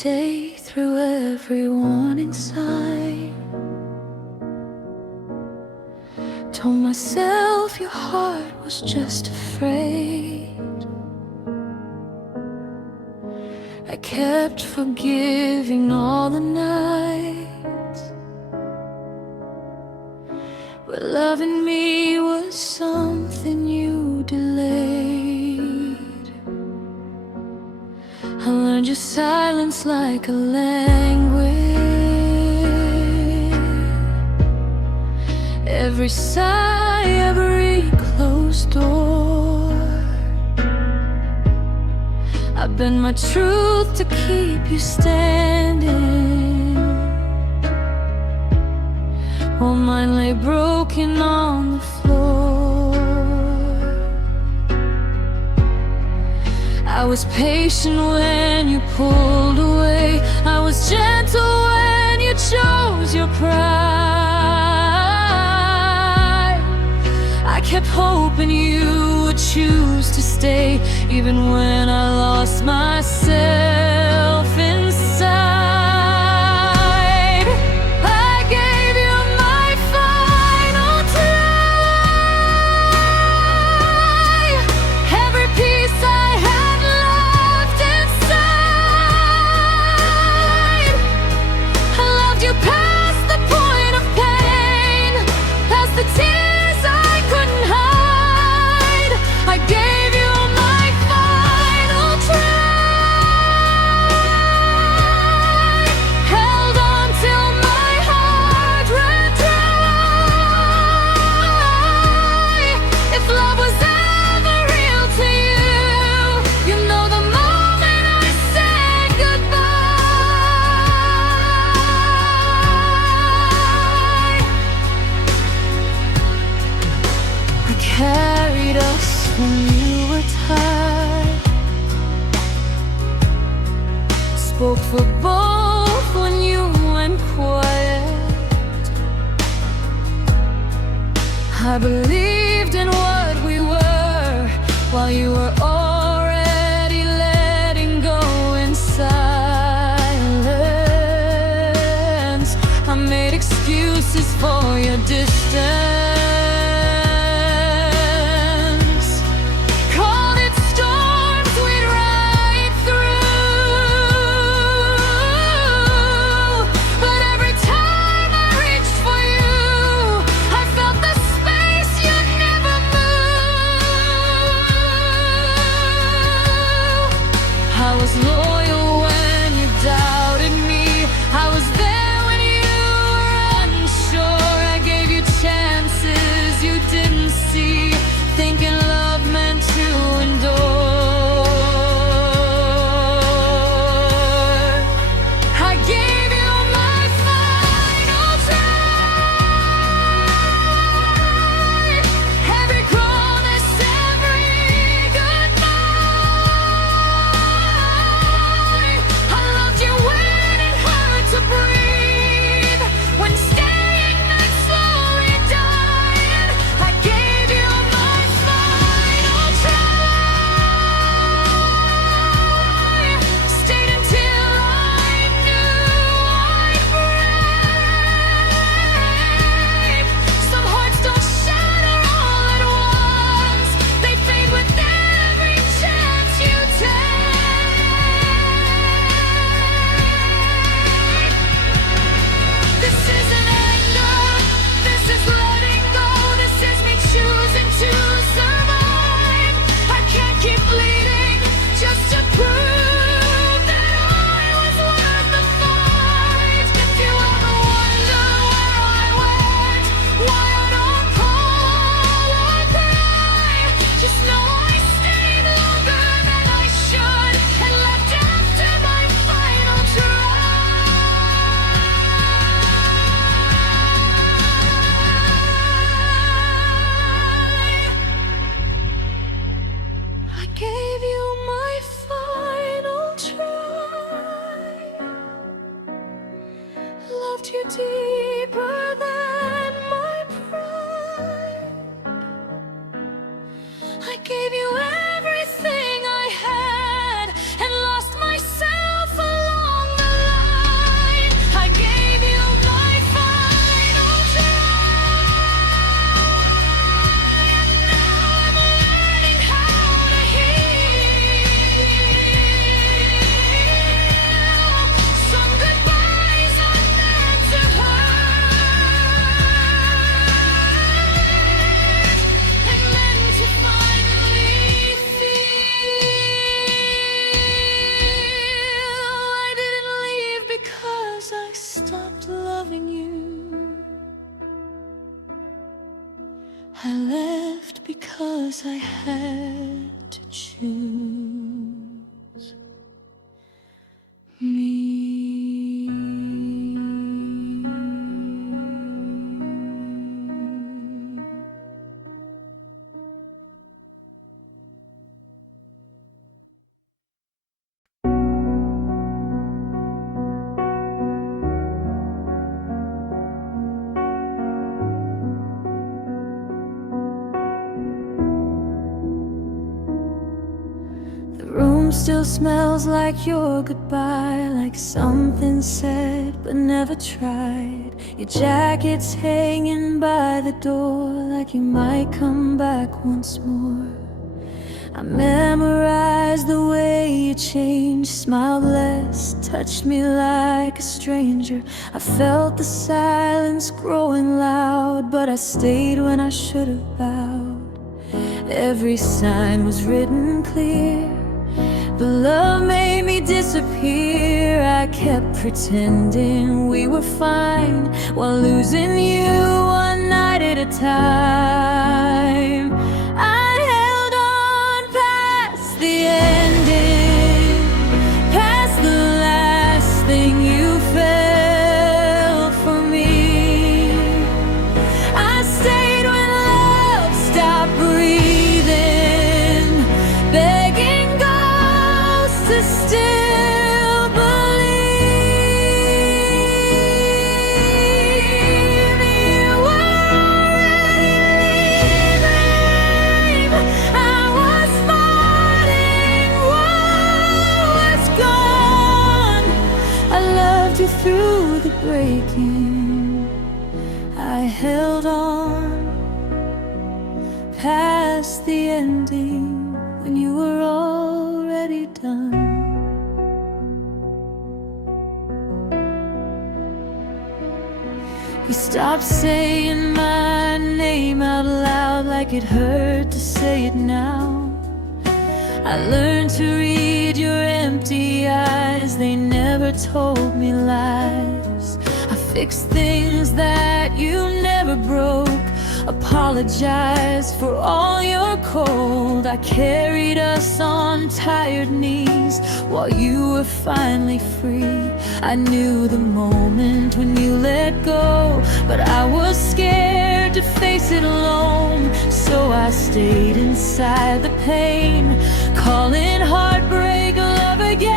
stay through every warning sign. Told myself your heart was just afraid. I kept forgiving all the nights where loving me was something you delayed. I learned your silence like a language. Every sigh, every closed door. I bend my truth to keep you standing, while mine lay broken on the floor. I was patient when you pulled away. I was gentle when you chose your pride. I kept hoping you would choose to stay, even when I lost myself inside. I gave you my final try, every piece I had left inside. I loved you past the point of pain, past the tears I couldn't hide. I gave you my final try, held on till my heart ran dry. If love was ever real to you, you know the moment I said goodbye. I carried us when you were tired, spoke for both when you went quiet. I believed in what we were while you were already letting go in silence. I made excuses for your distance, called it storms we'd ride through. But every time I reached for you, I felt the space you never moved. I was loyal when you doubted me. I was there when you were unsure. I gave you chances you didn't see, thinking love meant to endure. I gave you my final try, every promise, every goodbye. I loved you when it hurt to breathe, when staying meant slowly dying. I gave you my final try, stayed until I knew I'd break. Some hearts don't shatter all at once, they fade with every chance you take. This isn't anger, this is letting go. This is me choosing to survive. I can't keep bleeding just to prove that I was worth the fight. If you ever wonder where I went, why I don't call or cry, just know I stayed longer than I should and left after my final try. I gave you my final try, loved you deeper than my pride. I gave you everything I had and lost myself along had to choose me. The room still smells like your goodbye, like something said but never tried. Your jacket's hanging by the door, like you might come back once more. I memorized the way you changed, smiled less, touched me like a stranger. I felt the silence growing loud, but I stayed when I should have bowed. Every sign was written clear, but love made me disappear. I kept pretending we were fine, while losing you one night at a time. I held on past the ending, past the last thing you felt for me. I stayed when love stopped breathing, begging to still believe. You were already leaving. I was fighting what was gone. I loved you through the breaking. I held on past the ending when you were already done. You stopped saying my name out loud, like it hurt to say it now. I learned to read your empty eyes, they never told me lies. I fixed things that you never broke, apologize for all your cold. I carried us on tired knees while you were finally free. I knew the moment when you let go, but I was scared to face it alone. So I stayed inside the pain, calling heartbreak love again.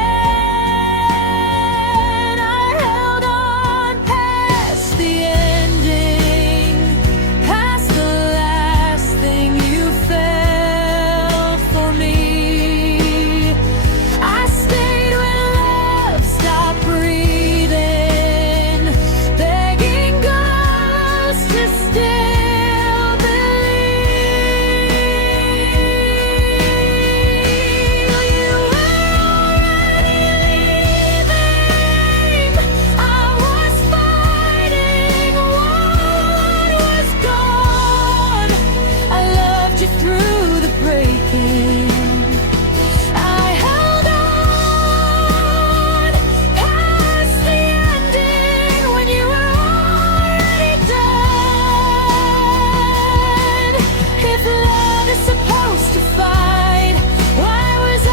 I held on past the ending, past the last thing you felt for me. I stayed when love stopped breathing, begging ghosts to still believe. You were already leaving. I was fighting what was gone. I loved you through the breaking. I held on past the ending when you were already done. If love is supposed to fight, why was I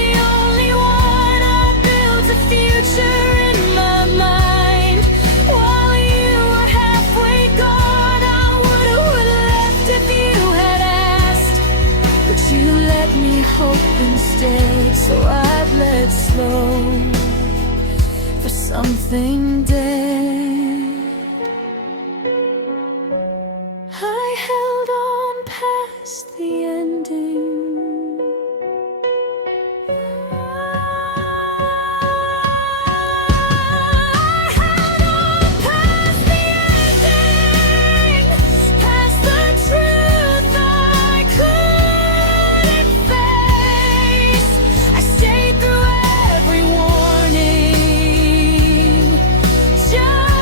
the only one? I built a future in my mind while you were halfway gone. I would've left if you had asked, but you let me hope instead. So I bled slow for something dead. I held on past the ending. Past the truth I couldn't face. I stayed through every warning, just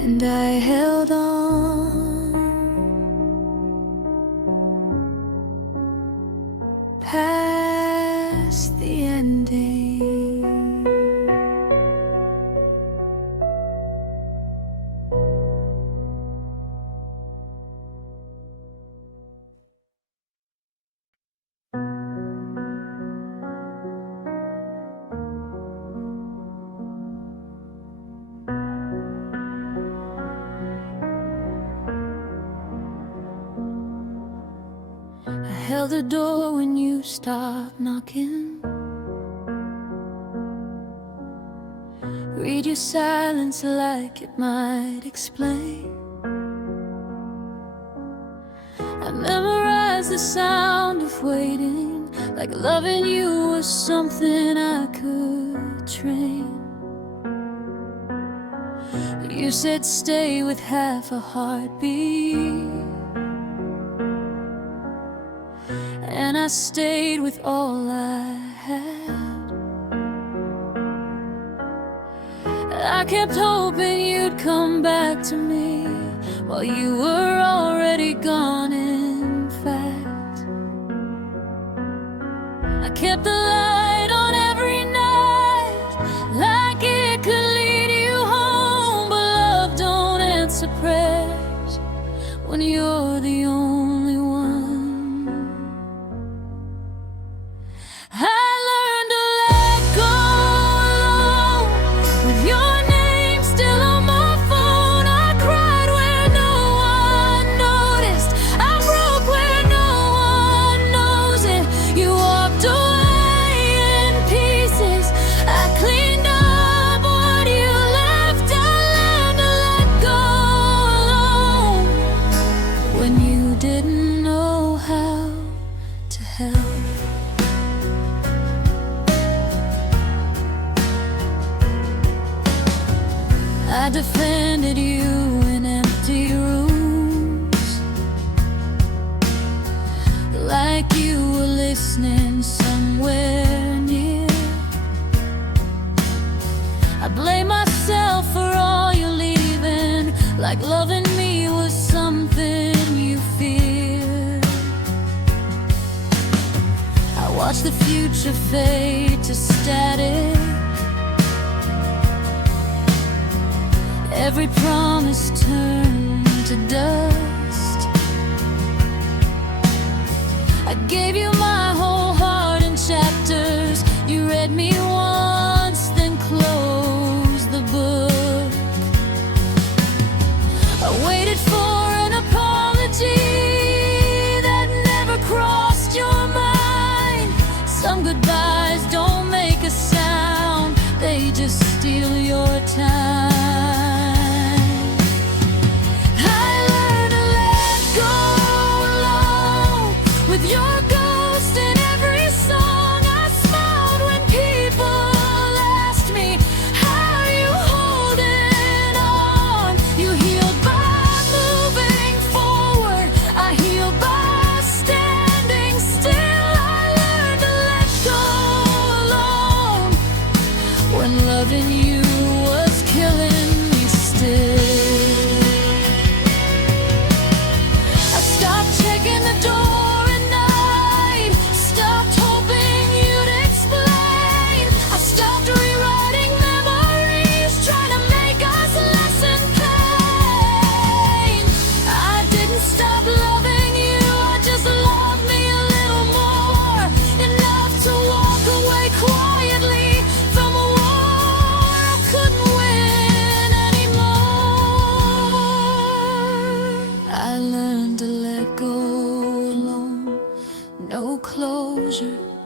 and I held on past the ending. I held the door when you stopped knocking. Read your silence like it might explain. I memorized the sound of waiting, like loving you was something I could train. You said stay with half a heartbeat, and I stayed with all I had. I kept hoping you'd come back to me while you were already gone, in fact. I kept the light on every night, like it could lead you home. But love don't answer prayers when you're the only one. I learned to let go alone, with your name still on my phone. I cried where no one noticed, I broke where no one knows it. You walked away in pieces, I cleaned up what you left. I learned to let go alone, when you didn't know how to help. I defended you in empty rooms, like you were listening somewhere near. I blame myself for all you're leaving, like loving me was something you feared. I watched the future fade to static, every promise turned to dust. I gave you my whole heart in chapters. You read me once, then closed the book. I waited for an apology that never crossed your mind. Some goodbyes don't make a sound, they just steal your time. Your ghost in every song. I smiled when people asked me, how are you holding on? You healed by moving forward, I healed by standing still. I learned to let go alone, when loving you was killing me still. I stopped checking the door,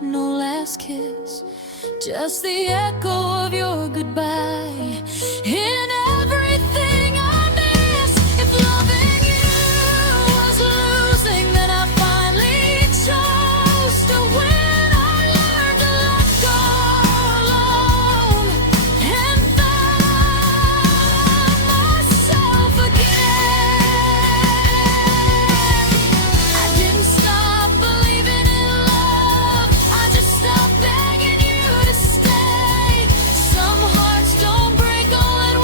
no last kiss, just the echo of your goodbye in everything I miss. If loving you was losing, then I finally chose to win. I learned to let go alone and find myself again. I didn't stop believing in love, I just stopped begging you to stay. Some hearts don't break all at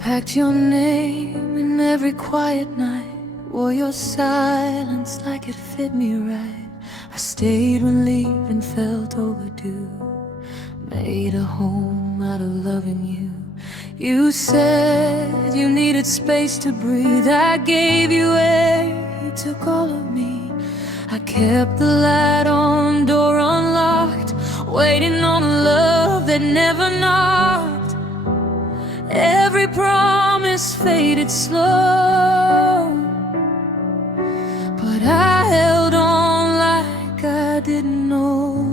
Packed your name in every quiet night, wore your silence like it fit me right. I stayed when leaving felt overdue, made a home out of loving you. You said you needed space to breathe, I gave you air, you took all of me. I kept the light on, door unlocked, waiting on a love that never knocked. Every promise faded slow, but I held on like I didn't know.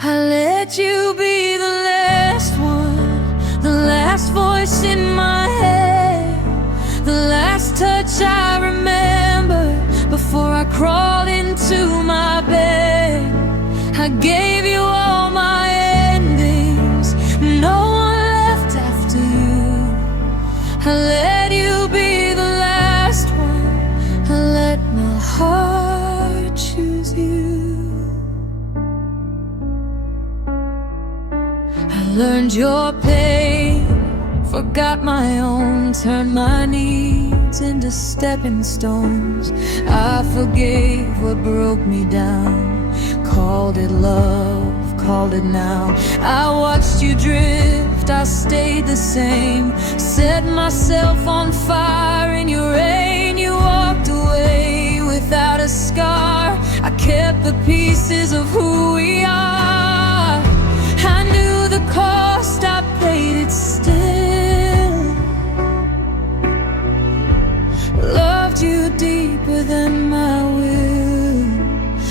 I let you be the last one, the last voice in my head, the last touch I remember before I crawled into my bed. I gave you all my endings, no one left after you. I let you be the last one, I let my heart choose you. I learned your pain, forgot my own, turned my needs into stepping stones. I forgave what broke me down, called it love, called it now. I watched you drift, I stayed the same, set myself on fire in your rain. You walked away without a scar, I kept the pieces of who we are. I knew the cost, I paid it still. Loved you deeper than my will.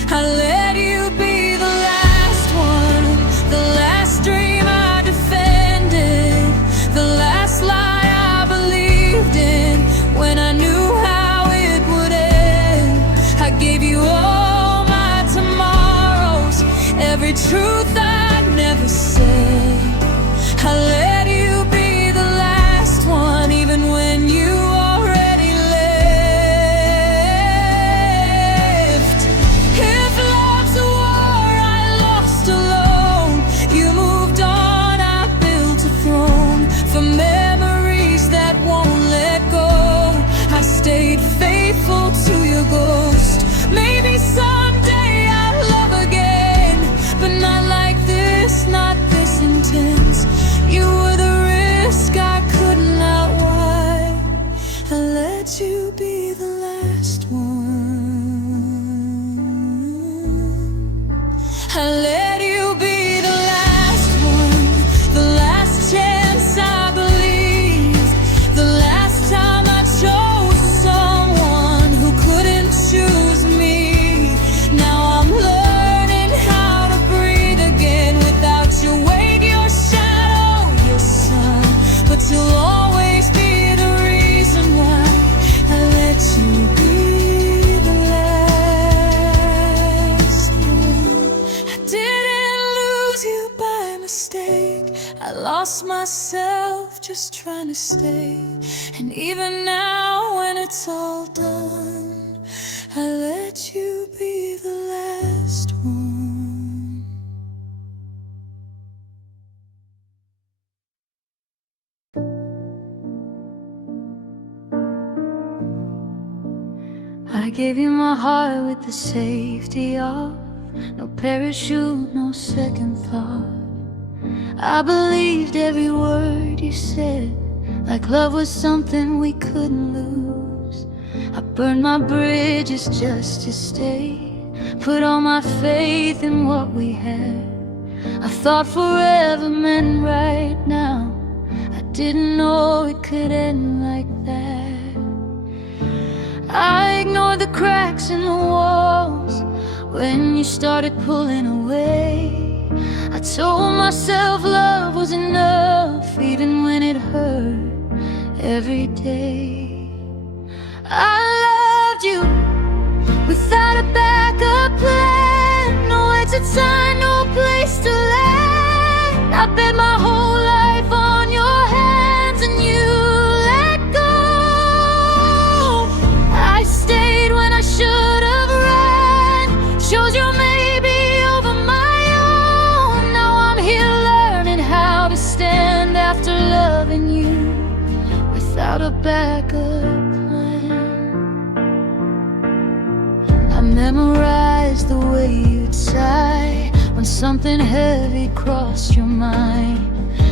I let you be the last one, the last dream I defended, the last lie I believed in when I knew how it would end. I gave you all my tomorrows, every truth I never said. I let you be the last one, even when you already left. If love's a war I lost alone, you moved on, I built a throne for memories that won't let go. I stayed faithful to your ghost. Maybe someday I'll love again, but not like this, not this intense. You were the risk I couldn't outride. I let you be the last one. I let you be the last one, the last chance I believed, the last time I chose someone who couldn't choose me. Now I'm learning how to breathe again without your weight, your shadow, your sun. But you'll always be the reason why I let you be the last one. I didn't lose you by mistake, I lost myself just trying to stay. And even now when it's all done, I let you be the last one. I gave you my heart with the safety off, no parachute, no second thought. I believed every word you said, like love was something we couldn't lose. I burned my bridges just to stay, put all my faith in what we had. I thought forever meant right now, I didn't know it could end like that. I ignored the cracks in the walls when you started pulling away. I told myself love was enough, even when it hurt every day. I loved you without a backup plan, no exit sign, no place to land. I bet my whole life on your hands and you let go. I stayed when I should have ran, shows you maybe over my own. Now I'm here learning how to stand after loving you a backup plan. I memorized the way you'd sigh when something heavy crossed your mind.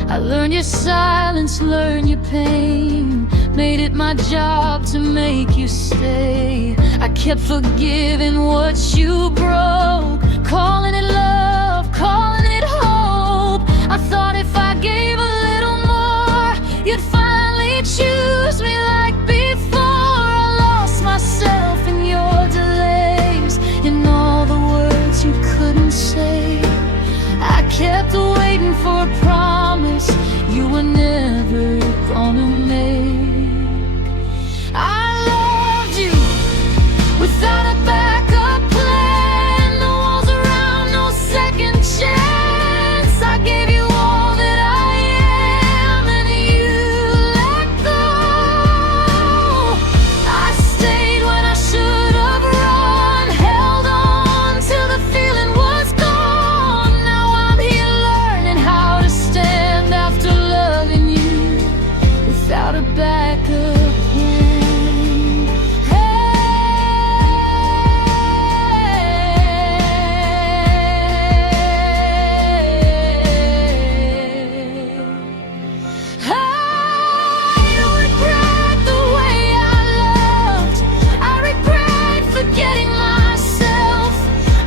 I learned your silence, learned your pain, made it my job to make you stay. I kept forgiving what you broke, calling it love, calling it hope. I thought if I gave a little more, you'd finally choose me like before. I lost myself in your delays, in all the words you couldn't say. I kept waiting for a promise you were never gonna make. I loved you without a backup plan, no walls around, no second chance. I gave you all that I am, and you let go. I stayed when I should have run, held on till the feeling was gone. Now I'm here learning how to stand after loving you without a backup plan. I don't regret the way I loved. I regret forgetting myself.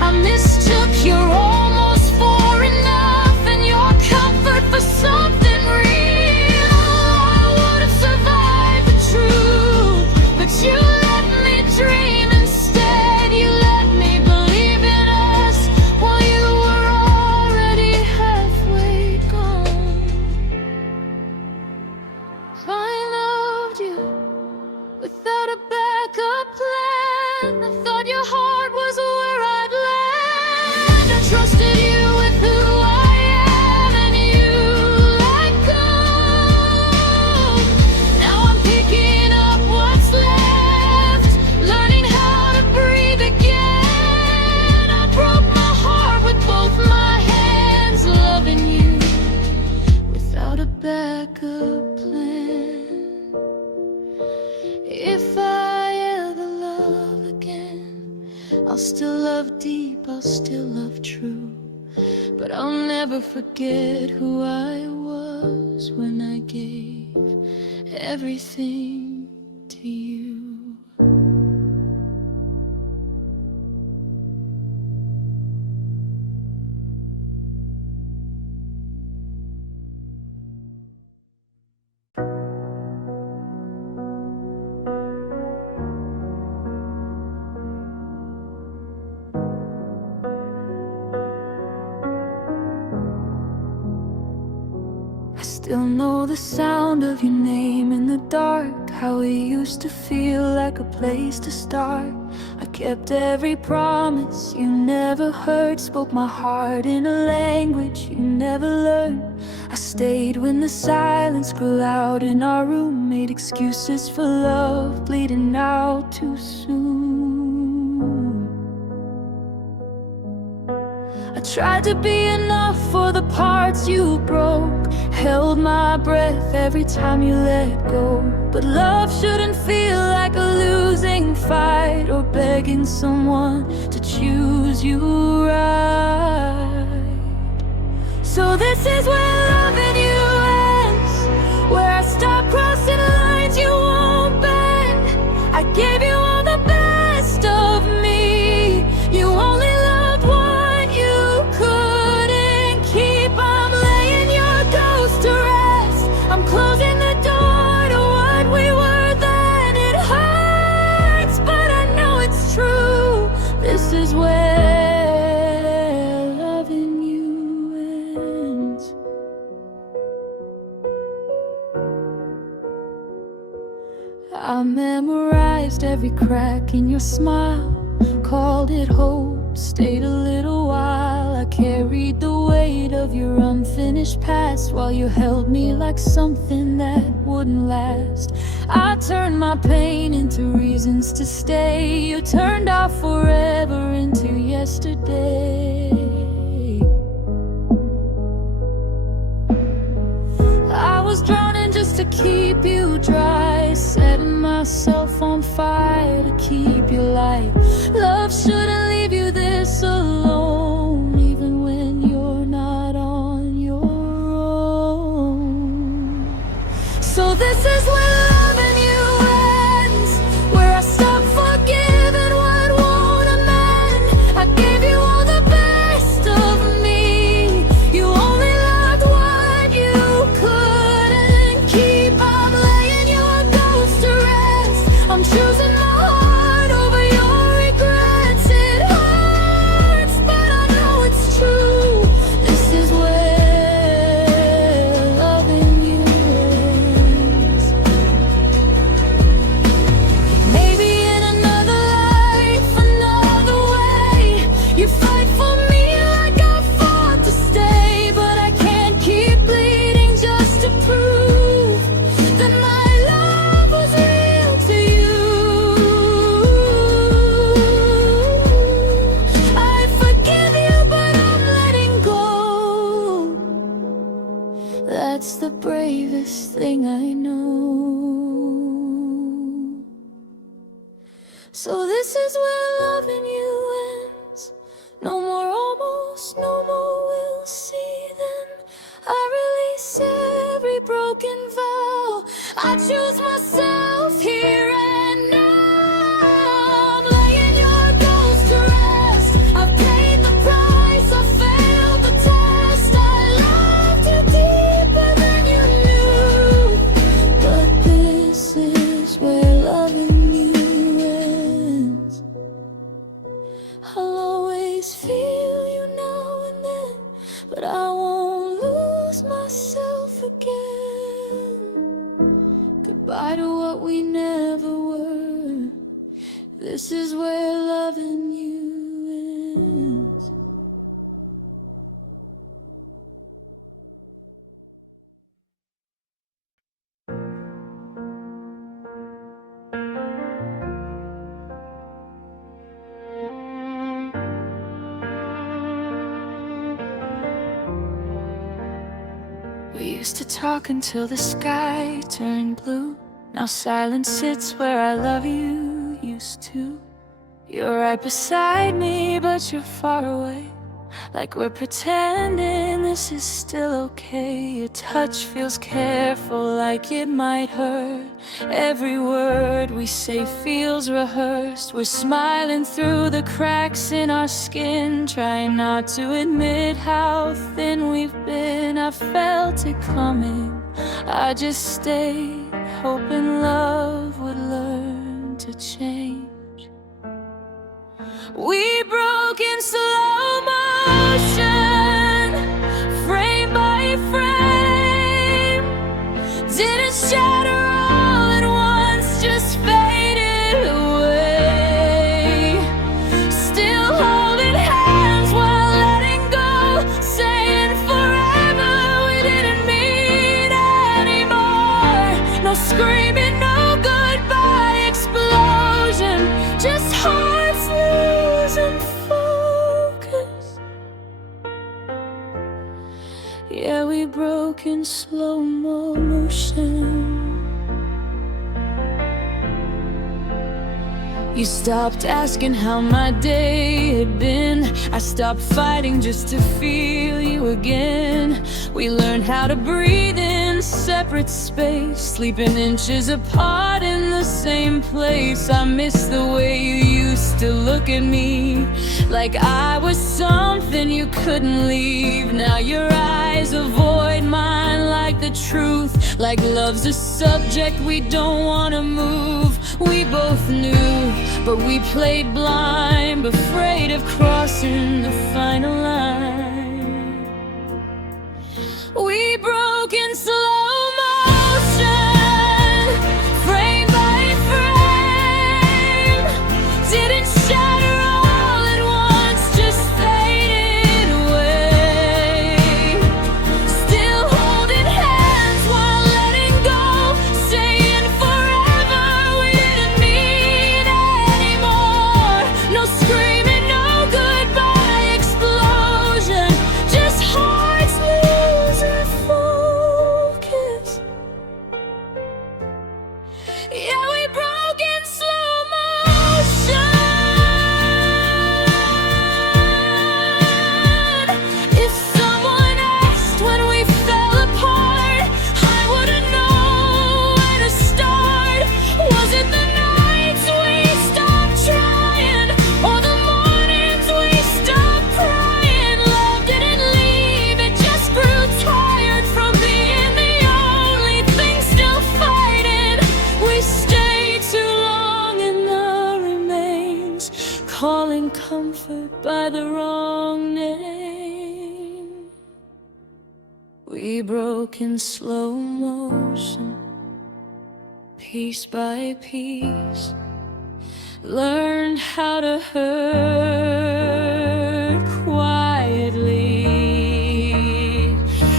I mistook your almost for enough and your comfort for something real. I would have survived the truth, but you let me dream instead. You let me believe in us while you were already halfway gone. I loved you without a backup plan. I thought your heart was where I'd land. I trusted you with who I am, and you let go. Now I'm picking up what's left, learning how to breathe again. I broke my heart with both my hands, loving you without a backup plan. If I ever love again, I'll still love deep, I'll still love true, but I'll never forget who I was when I gave everything to you. I still know the sound of your name in the dark, how it used to feel like a place to start. I kept every promise you never heard, spoke my heart in a language you never learned. I stayed when the silence grew loud in our room, made excuses for love bleeding out too soon. I tried to be enough for the parts you broke, held my breath every time you let go. But love shouldn't feel like a losing fight, or begging someone to choose you right. So this is where loving you ends, where I stop crossing lines you won't bend. I gave you all the best of me, you only loved what you couldn't keep. I'm laying your ghost to rest, I'm closing the door to what we were then. It hurts, but I know it's true. This is where loving you ends. I memorized every crack in your smile, called it hope, stayed a little while. I carried the weight of your unfinished past while you held me like something that wouldn't last. I turned my pain into reasons to stay. You turned our forever into yesterday. I was drowning just to keep you dry, that's the bravest thing I know. So this is where loving you ends. No more almost, no more we'll see then. I release every broken vow. I choose myself here and now. I'm laying your ghost to rest. I've paid the price, I failed the test. I loved you deeper than you knew. But this is where loving you ends. I'll always feel you now and then, but I won't lose myself again. Goodbye to what we never were. This is where loving you ends. We used to talk until the sky turned blue. Now silence sits where I love you used to. You're right beside me, but you're far away. Like we're pretending this is still okay. Your touch feels careful, like it might hurt. Every word we say feels rehearsed. We're smiling through the cracks in our skin, trying not to admit how thin we've been. I felt it coming, I just stayed, hoping love would learn to change. We broke in slow motion, frame by frame. Didn't shatter all at once, just faded away. Still holding hands while letting go, saying forever we didn't mean anymore. No screaming, no goodbye explosion, just hearts losing focus. Yeah, we broke in slow motion. You stopped asking how my day had been. I stopped fighting just to feel you again. We learned how to breathe in separate space, sleeping inches apart in the same place. I miss the way you used to look at me, like I was something you couldn't leave. Now your eyes avoid mine like the truth, like love's a subject we don't want to move. We both knew, but we played blind, afraid of crossing the final line. We broke in slow motion, frame by frame. Didn't shatter all at once, just faded away. Still holding hands while letting go, saying forever we didn't mean anymore. No screaming, no goodbye explosion, just hearts losing focus. Yeah, we broke in slow motion. If someone asked when we fell apart, I wouldn't know where to start. Was it the nights we stopped trying, or the mornings we stopped crying? Love didn't leave, it just grew tired from being the only thing still fighting. We stayed too long in the remains, calling comfort by the wrong name. We broke in slow motion, piece by piece. Learned how to hurt quietly.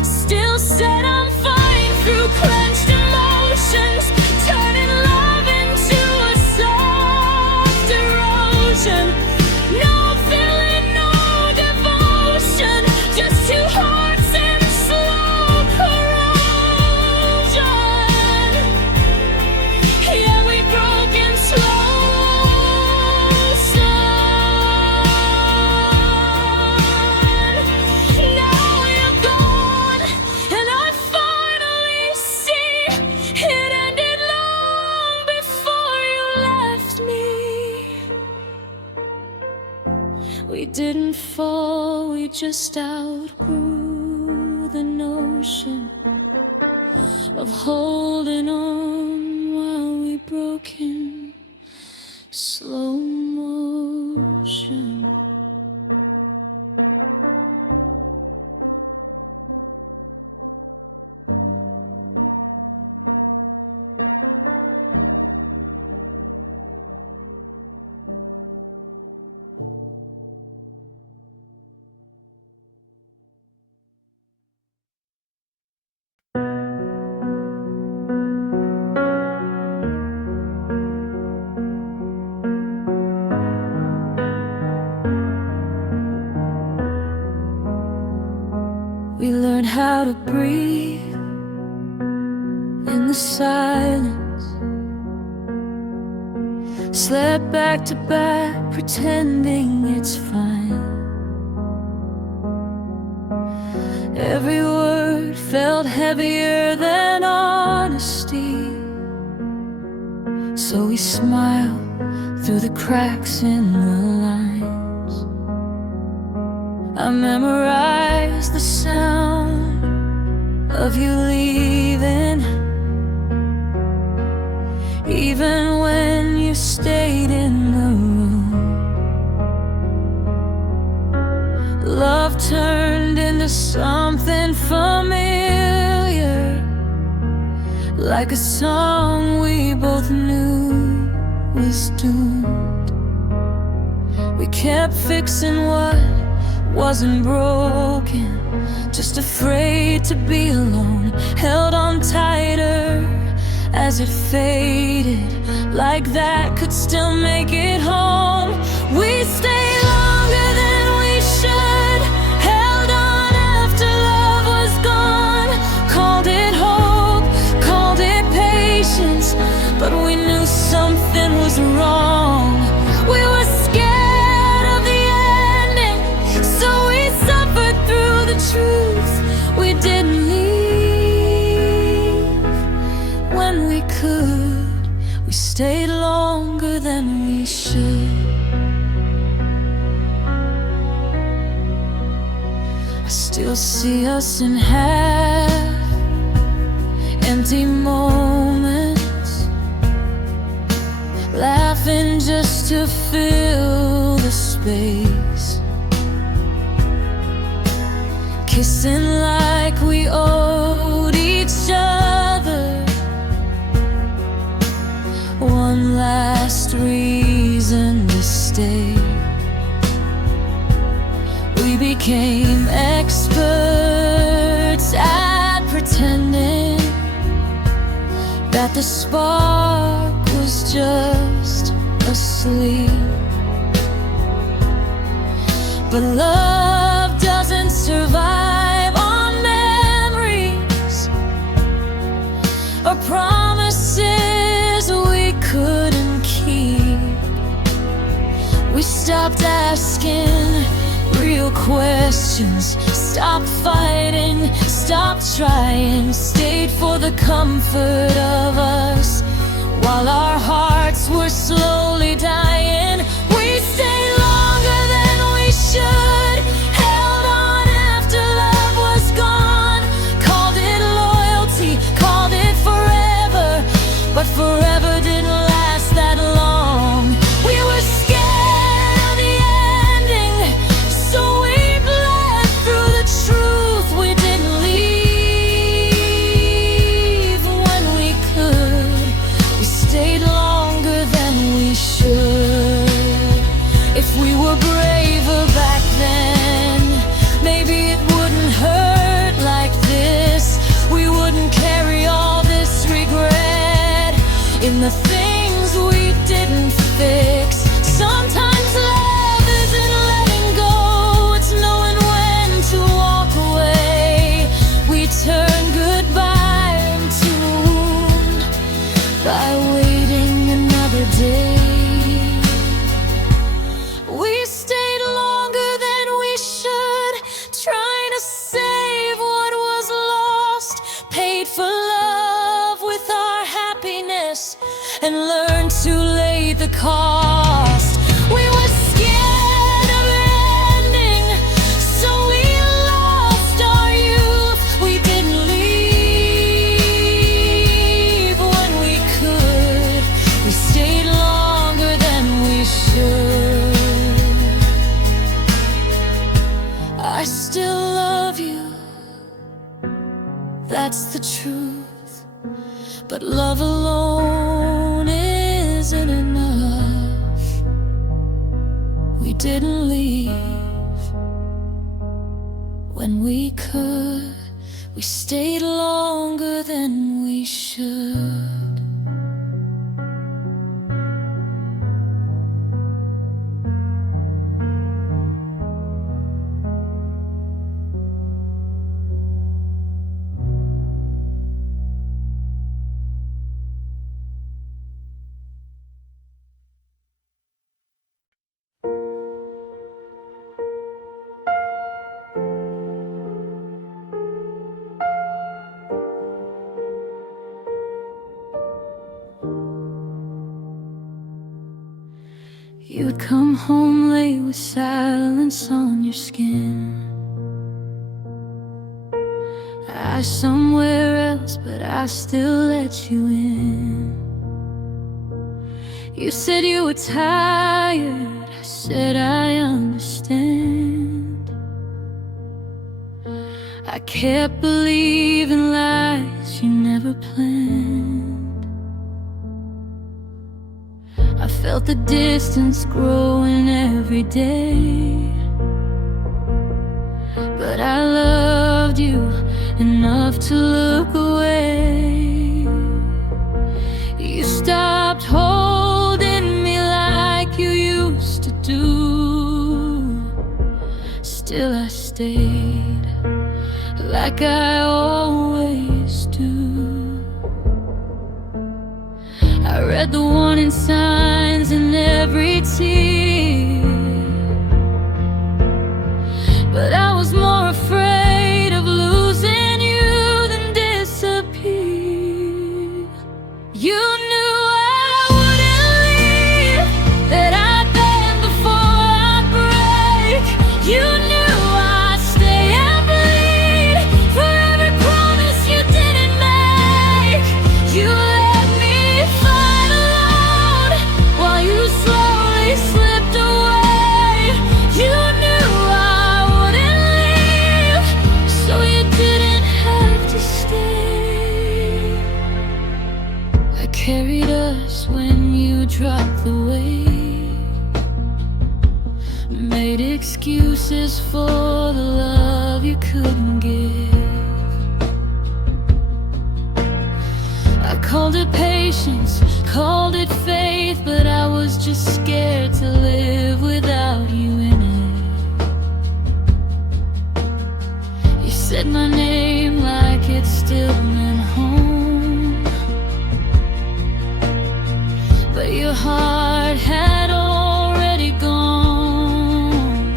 Still said I'm fine through clenched emotions, turning love into a soft erosion. No feeling, no devotion, just two hearts in slow corrosion. we just outgrew the notion of holding on while we broke in slow motion. We learned how to breathe in the silence, slept back to back, pretending it's fine. Every word felt heavier than honesty, so we smiled through the cracks in the lines. I memorized the sound of you leaving, even when you stayed in the room. Love turned into something familiar, like a song we both knew was doomed. We kept fixing what wasn't broken, just afraid to be alone. Held on tighter as it faded, like that could still make it home. We stayed longer than we should, held on after love was gone. Called it hope, called it patience, but we knew something was wrong. We were scared of the ending, so we suffered through the truth. We didn't leave when we could. We stayed longer than we should. I still see us in half-empty moments, laughing just to fill the space, kissing like we owed each other one last reason to stay. We became experts at pretending that the spark was just asleep. But love doesn't survive on memories or promises we couldn't keep. We stopped asking real questions, stopped fighting, stopped trying, stayed for the comfort of us while our hearts were slowly dying. We stayed longer than we should, held on after love was gone. Called it loyalty, called it forever, but forever didn't last that long. We were scared of the ending, so we bled through the truth. We didn't leave when we could. We stayed longer than we should. If we were braver back then, maybe it wouldn't hurt like this. We wouldn't carry all this regret in the things we didn't fix. Sometimes love isn't letting go, it's knowing when to walk away. We turn goodbye into a wound by waiting another day. We stayed longer than we should, trying to save what was lost. Paid for love with our happiness and learned too late the cost. We were scared of ending, so still love you, that's the truth. But love alone isn't enough. We didn't leave when we could. We stayed longer than we should. You'd come home late with silence on your skin. I somewhere else, but I still let you in. You said you were tired, I said I understand. I kept believing lies you never planned. I felt the distance growing every day, but I loved you enough to look away. You stopped holding me like you used to do. Still I stayed like I always do. I read the warning signs in every tear, but I was more afraid of losing you than disappear. You knew I wouldn't leave, that I'd bend before I break. You knew I'd stay and bleed for every promise you didn't make. You let me fight alone while you slowly slipped away. You knew I wouldn't leave, so you didn't have to stay. I carried us when you dropped the weight, made excuses for the love you couldn't give. I called it patience, called it faith, but I was just scared to live without you in it. You said my name like it still meant home, but your heart had already gone.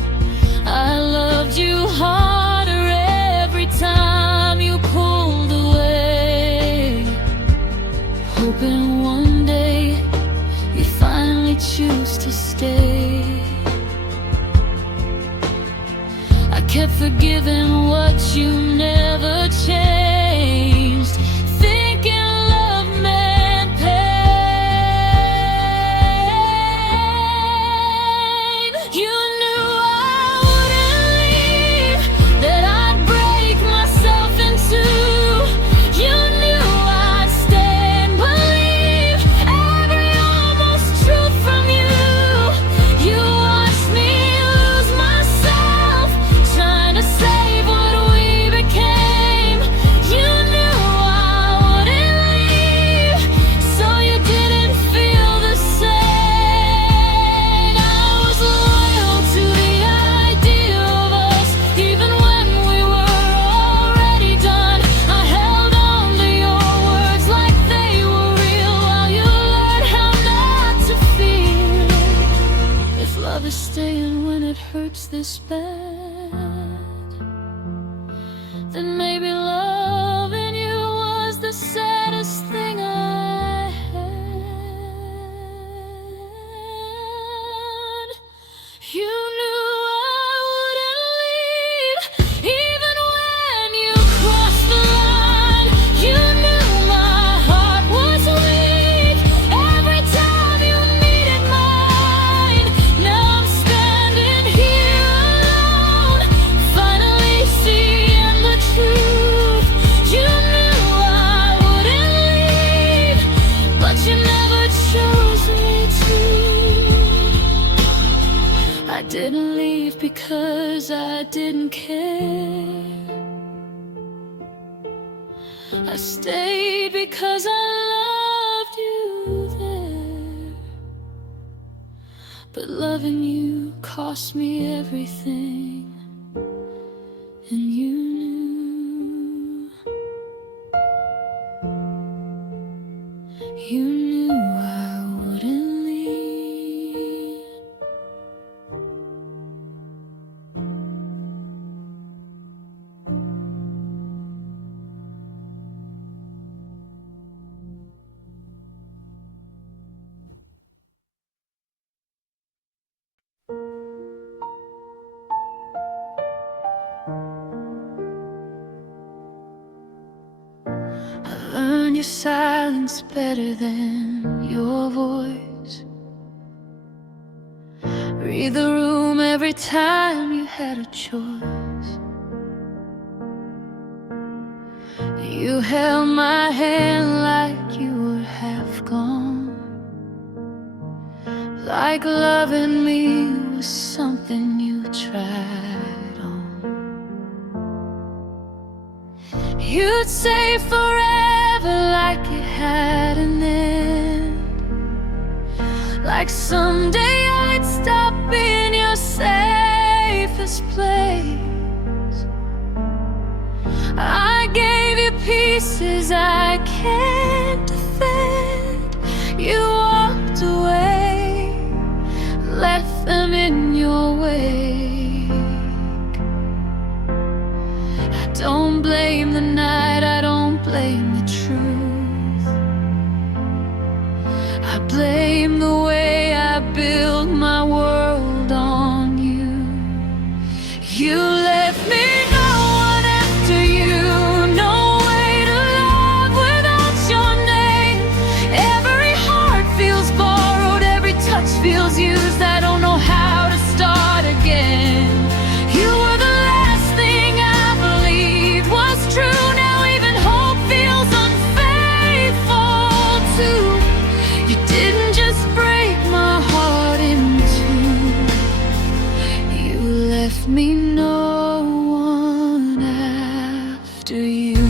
I loved you harder every time you pulled away, hoping one day you'd finally choose to stay. I kept forgiving what you never changed, thinking love meant pain. You knew I wouldn't leave, that I'd break myself in two. You knew I'd stay and believe every almost truth from you. You watched me lose myself, trying to save what we became. I didn't care. I stayed because I loved you there. But loving you cost me everything, and you knew. You knew I wouldn't leave. I learned your silence better than your voice. Read the room every time you had a choice. You held my hand like you were half gone, like loving me was something you tried on. You'd say forever like it had an end, like someday I'd stop being your safest place. I gave you pieces I can't defend. You walked away, left them in your wake. I don't blame the night, I don't blame the truth. I blame the way I built my world on you. You left me no one after you, no way to love without your name. Every heart feels borrowed, every touch feels used. I don't know how to start again. You were the last thing I believed was true. Now even hope feels unfaithful too. You didn't just break my heart in two, you left me no one after you.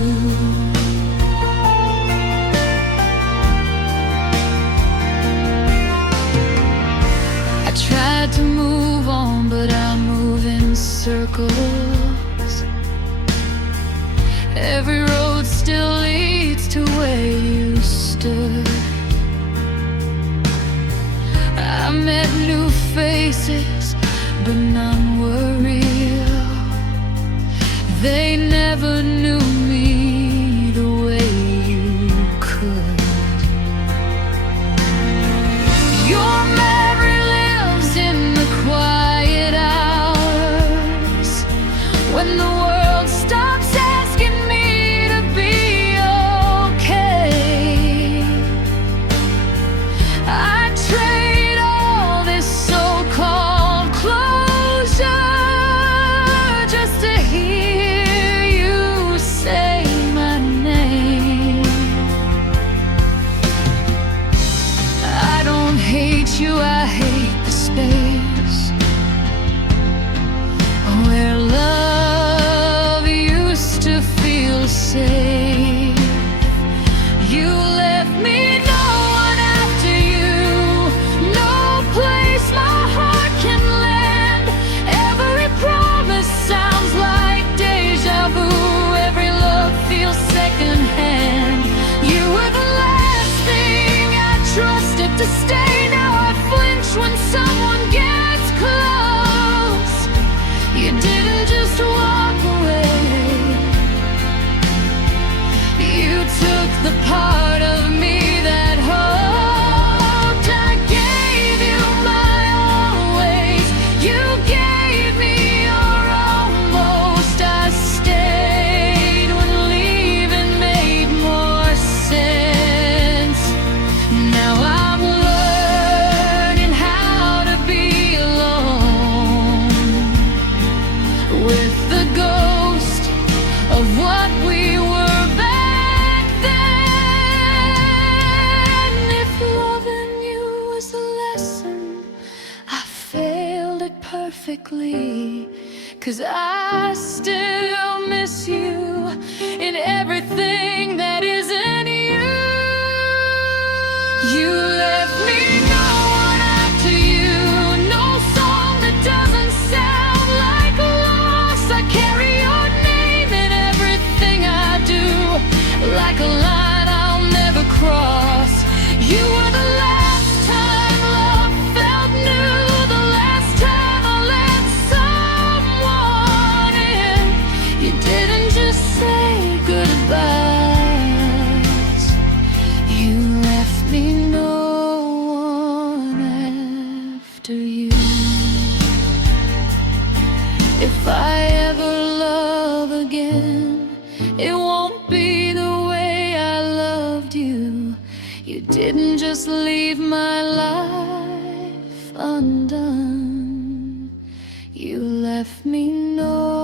I tried to move on, but I move in circles. Every road still leads to where you stood. I met new faces, but none were real. They never knew me the way you could. Your memory lives in the quiet hours, when the world stops asking me to be okay. I trade all this so-called closure just to hear you say my name. I don't hate you, I hate the space where love used to feel safe. You left me no one after you, no place my heart can land. Every promise sounds like deja vu, every love feels secondhand. You were the last thing I trusted to stay. Now I flinch when someone gets close. You didn't just walk away, you took the part of me that hoped. I gave you my always, you gave me your almost. I stayed when leaving made more sense. Now I'm learning how to be alone with the ghost of what we were back then. If loving you was a lesson, I failed it perfectly. 'cause I still miss you in everything that isn't you. You left me no one after you, no song that doesn't sound like a loss. I carry your name in everything I do, like a line I'll never cross. You were the last time love felt new, the last time I let someone in. You didn't just say goodbyes, you left me no one after you. If I ever love again, it won't be the way I loved you. You didn't just leave my life undone, you left me no